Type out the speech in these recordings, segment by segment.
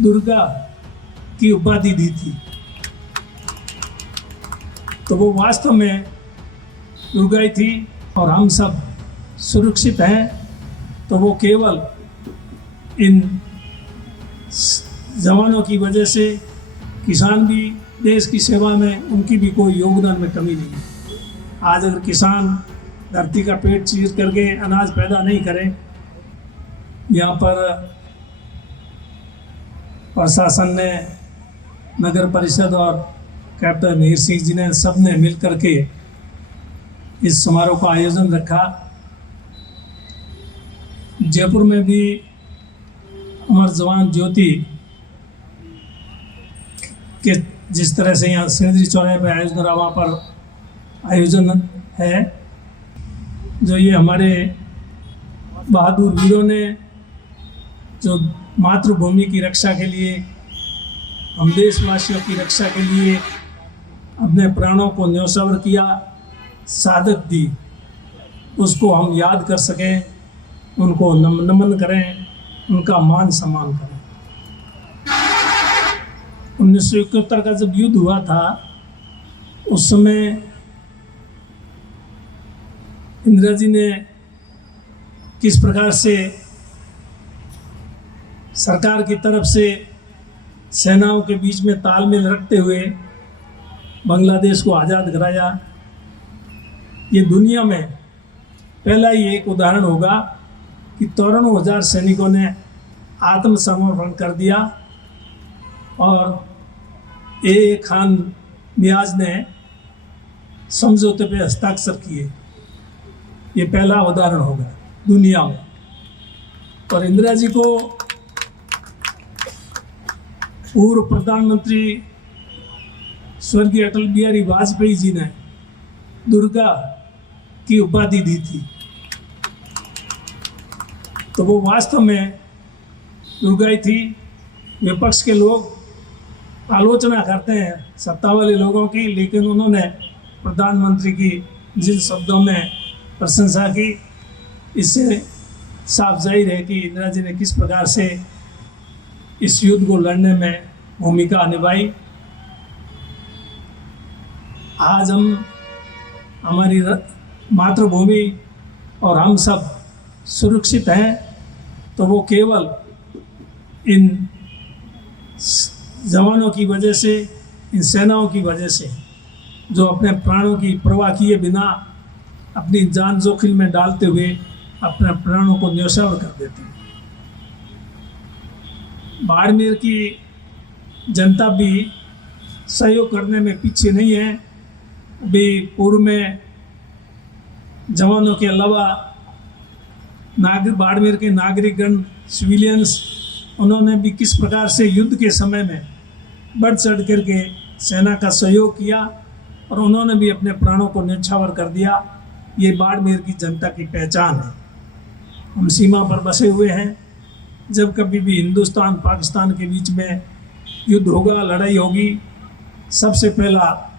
दुर्गा की उपाधि दी थी। तो वो वास्तव में दुर्गा ही थी और हम सब सुरक्षित हैं तो वो केवल इन जवानों की वजह से। किसान भी देश की सेवा में, उनकी भी कोई योगदान में कमी नहीं है। आज अगर किसान धरती का पेट चीर करके अनाज पैदा नहीं करें, यहाँ पर प्रशासन ने, नगर परिषद और कैप्टन हीर सिंह जी ने सबने मिल करके इस समारोह का आयोजन रखा। जयपुर में भी अमर जवान ज्योति के जिस तरह से यहाँ सेंद्री चौराहे पर आयोजन रहा, वहाँ पर आयोजन है। जो ये हमारे बहादुर वीरों ने जो मातृभूमि की रक्षा के लिए, हम देशवासियों की रक्षा के लिए अपने प्राणों को न्योछावर किया, शहादत दी, उसको हम याद कर सकें, उनको नमन करें, उनका मान सम्मान करें। 1971 का जब युद्ध हुआ था, उस समय इंदिरा जी ने किस प्रकार से सरकार की तरफ से सेनाओं के बीच में तालमेल रखते हुए बांग्लादेश को आज़ाद कराया, ये दुनिया में पहला ही एक उदाहरण होगा कि 93,000 सैनिकों ने आत्मसमर्पण कर दिया और ए खान नियाज ने समझौते पे हस्ताक्षर किए। ये पहला उदाहरण होगा दुनिया में। और इंदिरा जी को पूर्व प्रधानमंत्री स्वर्गीय अटल बिहारी वाजपेयी जी ने दुर्गा की उपाधि दी थी। तो वो वास्तव में दुर्गा ही थी। विपक्ष के लोग आलोचना करते हैं सत्ता वाले लोगों की, लेकिन उन्होंने प्रधानमंत्री की जिन शब्दों में प्रशंसा की, इससे साफ जाहिर है कि इंदिरा जी ने किस प्रकार से इस युद्ध को लड़ने में भूमिका निभाई। आज हम, हमारी मातृभूमि और हम सब सुरक्षित हैं तो वो केवल इन जवानों की वजह से, इन सेनाओं की वजह से, जो अपने प्राणों की परवाह किए बिना अपनी जान जोखिम में डालते हुए अपने प्राणों को न्योछावर कर देते हैं। बाड़मेर की जनता भी सहयोग करने में पीछे नहीं है। अभी पूर्व में जवानों के अलावा बाड़मेर के नागरिकगण, सिविलियंस, उन्होंने भी किस प्रकार से युद्ध के समय में बढ़ चढ़ करके सेना का सहयोग किया और उन्होंने भी अपने प्राणों को न्योछावर कर दिया। ये बाड़मेर की जनता की पहचान है। हम सीमा पर बसे हुए हैं। जब कभी भी हिंदुस्तान पाकिस्तान के बीच में युद्ध होगा, लड़ाई होगी, सबसे पहला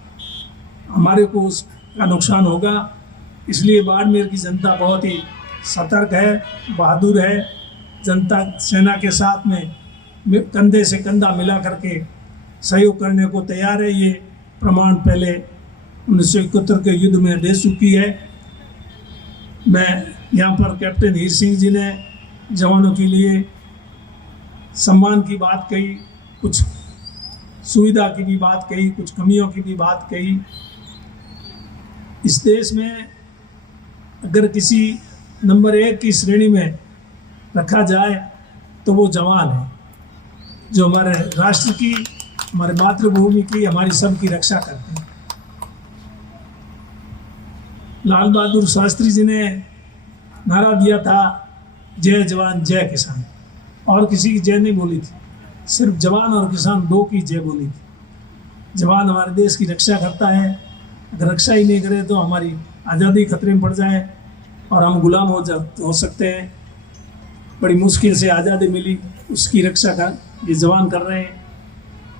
हमारे को उसका नुकसान होगा। इसलिए बाड़मेर की जनता बहुत ही सतर्क है, बहादुर है। जनता सेना के साथ में कंधे से कंधा मिला करके सहयोग करने को तैयार है। ये प्रमाण पहले 1971 के युद्ध में दे चुकी है। मैं यहाँ पर कैप्टन हीर सिंह जी ने जवानों के लिए सम्मान की बात कही, कुछ सुविधा की भी बात कही, कुछ कमियों की भी बात कही। इस देश में अगर किसी नंबर 1 की श्रेणी में रखा जाए तो वो जवान है, जो हमारे राष्ट्र की, हमारे मातृभूमि की, हमारी सब की रक्षा करते हैं। लाल बहादुर शास्त्री जी ने नारा दिया था, जय जवान जय किसान, और किसी की जय नहीं बोली थी, सिर्फ जवान और किसान दो की जय बोली थी। जवान हमारे देश की रक्षा करता है, अगर रक्षा ही नहीं करे तो हमारी आज़ादी खतरे में पड़ जाए और हम गुलाम हो सकते हैं। बड़ी मुश्किल से आज़ादी मिली, उसकी रक्षा का ये जवान कर रहे हैं।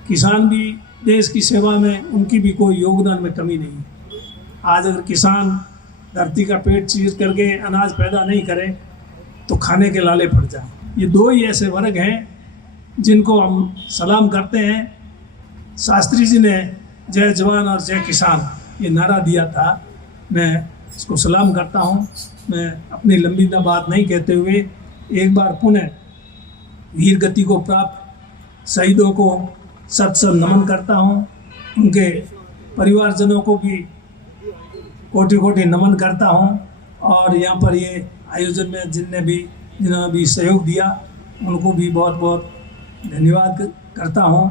किसान भी देश की सेवा में, उनकी भी कोई योगदान में कमी नहीं है। आज अगर किसान धरती का पेट चीर करके अनाज पैदा नहीं करे तो खाने के लाले पड़ जाए। ये दो ही ऐसे वर्ग हैं जिनको हम सलाम करते हैं। शास्त्री जी ने जय जवान और जय किसान ये नारा दिया था, मैं इसको सलाम करता हूँ। मैं अपनी लंबी बात नहीं कहते हुए एक बार पुनः वीर गति को प्राप्त शहीदों को सत नमन करता हूँ। उनके परिवारजनों को भी कोटि कोटि नमन करता हूँ। और यहाँ पर ये आयोजन में जिन्होंने भी सहयोग दिया उनको भी बहुत बहुत धन्यवाद करता हूँ।